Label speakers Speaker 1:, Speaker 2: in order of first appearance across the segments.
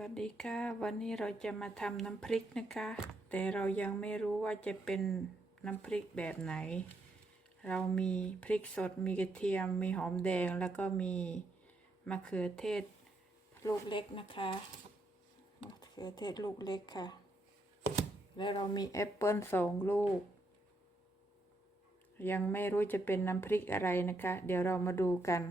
Speaker 1: วัสดีค่ะ วันนี้เราจะมาทำน้ำพริกนะคะ แต่เรายังไม่รู้ว่าจะเป็นน้ำพริกแบบไหน เรามีพริกสดมีกระเทียม มีหอมแดงแล้วก็มีมะเขือเทศลูกเล็กนะคะมะเขือเทศลูกเล็กค่ะ แล้วเรามีแอปเปิลสองลูก ยังไม่รู้จะเป็นน้ำพริกอะไรนะคะ เดี๋ยวเรามาดูกัน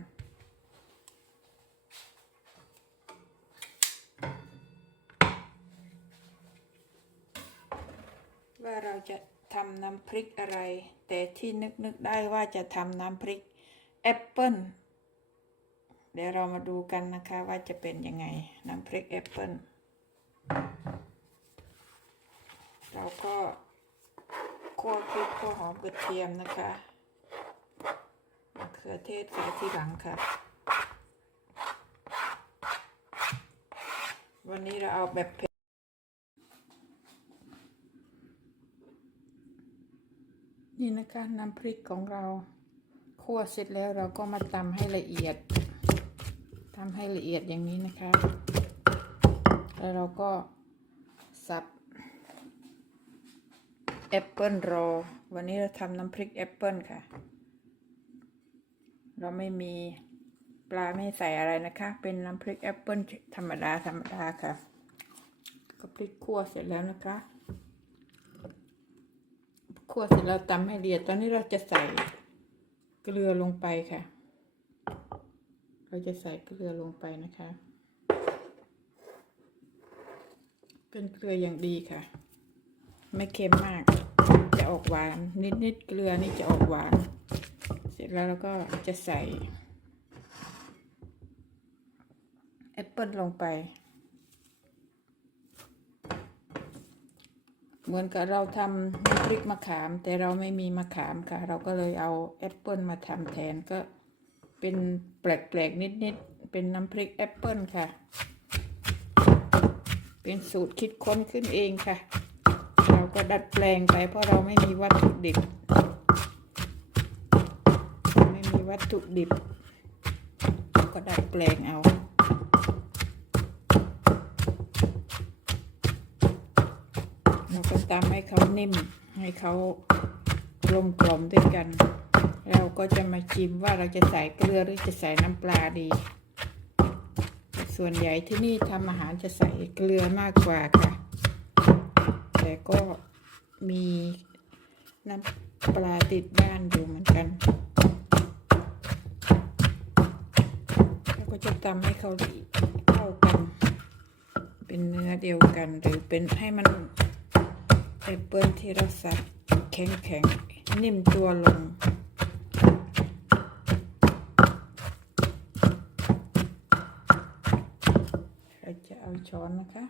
Speaker 1: ว่าเราจะทำน้ำพริกอะไร แต่ที่นึกนึกได้ว่าจะทำน้ำพริกแอปเปิ้ลเดี๋ยวเรามาดูกันนะคะว่าจะเป็นยังไงน้ำพริกแอปเปิ้ลเราก็คั่วพริกคั่วหอมกระเทียมนะคะมะเขือเทศใส่ที่หลังค่ะ วันนี้เราเอาแบบเผ็ด นี่นะคะน้ำพริกของเราคั่วเสร็จแล้วเราก็มาตำให้ละเอียดทำให้ละเอียดอย่างนี้นะคะ แล้วเราก็สับแอปเปิลรอ วันนี้เราทำน้ำพริกแอปเปิลค่ะ เราไม่มีปลาไม่ใส่อะไรนะคะ เป็นน้ำพริกแอปเปิลธรรมดาธรรมดาค่ะ ก็พริกคั่วเสร็จแล้วนะคะ คั่วเสร็จแล้วตำให้ละเอียดตอนนี้เราจะใส่เกลือลงไปค่ะ เราจะใส่เกลือลงไปนะคะ เป็นเกลืออย่างดีค่ะ ไม่เค็มมาก จะออกหวาน นิดๆเกลือนี่จะออกหวาน เสร็จแล้วเราก็จะใส่แอปเปิลลงไป เหมือนกับเราทำน้ำพริกมะขาม แต่เราไม่มีมะขามค่ะ เราก็เลยเอาแอปเปิลมาทำแทนก็เป็นแปลกๆนิดๆเป็นน้ำพริกแอปเปิลค่ะ เป็นสูตรคิดค้นขึ้นเองค่ะ เราก็ดัดแปลงไปเพราะเราไม่มีวัตถุดิบ ไม่มีวัตถุดิบ ก็ดัดแปลงเอา เราก็ตำให้เขานิ่ม ให้เขากลมกล่อมด้วยกัน เราก็จะมาชิมว่าเราจะใส่เกลือหรือจะใส่น้ำปลาดี ส่วนใหญ่ที่นี่ทำอาหารจะใส่เกลือมากกว่าค่ะ แต่ก็มีน้ำปลาติดบ้านอยู่เหมือนกันแล้วก็จะตำให้เขาเข้ากัน เป็นเนื้อเดียวกันหรือเป็นให้มัน แอปเปิลที่เราสับแข็งแข็งๆนิ่มตัวลง เราจะเอาช้อนนะคะ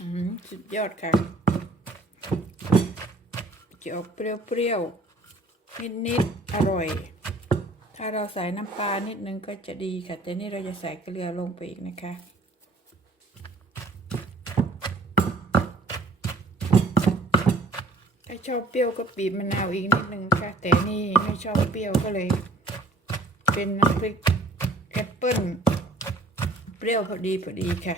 Speaker 1: อืม สุดยอดค่ะจะออกเปรี้ยวๆ นิดๆ อร่อย ถ้าเราใส่น้ำปลานิดนึงก็จะดีค่ะ แต่นี่เราจะใส่เกลือลงไปอีกนะคะถ้าชอบเปรี้ยวก็บีบมะนาวอีกนิดนึงค่ะ แต่นี่ไม่ชอบเปรี้ยวก็เลย เป็นน้ำพริกแอปเปิ้ลเปรี้ยวพอดีพอดีค่ะ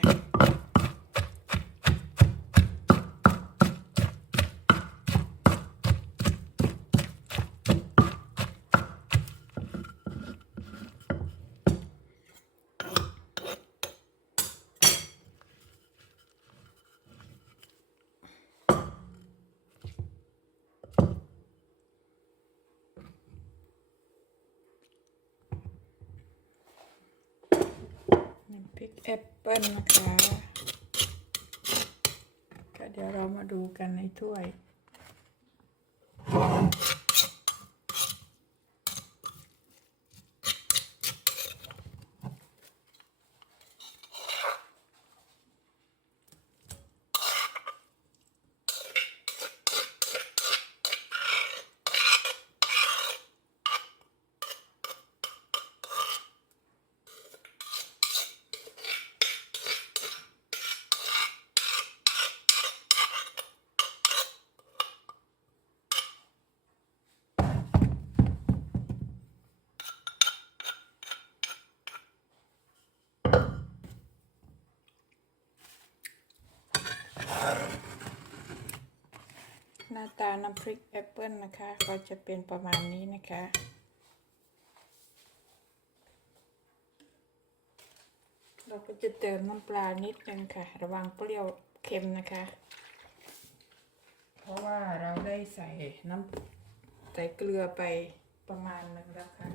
Speaker 1: พริกแอปเปิ้ลนะคะ ก็เดี๋ยวเรามาดูกันในถ้วย หน้าตาน้ำพริกแอปเปิลนะคะ ก็จะเป็นประมาณนี้นะคะ เราก็จะเติมน้ำปลานิดนึงค่ะ ระวังเปรี้ยวเค็มนะคะ เพราะว่าเราได้ใส่น้ำใส่เกลือไปประมาณนึงแล้วค่ะ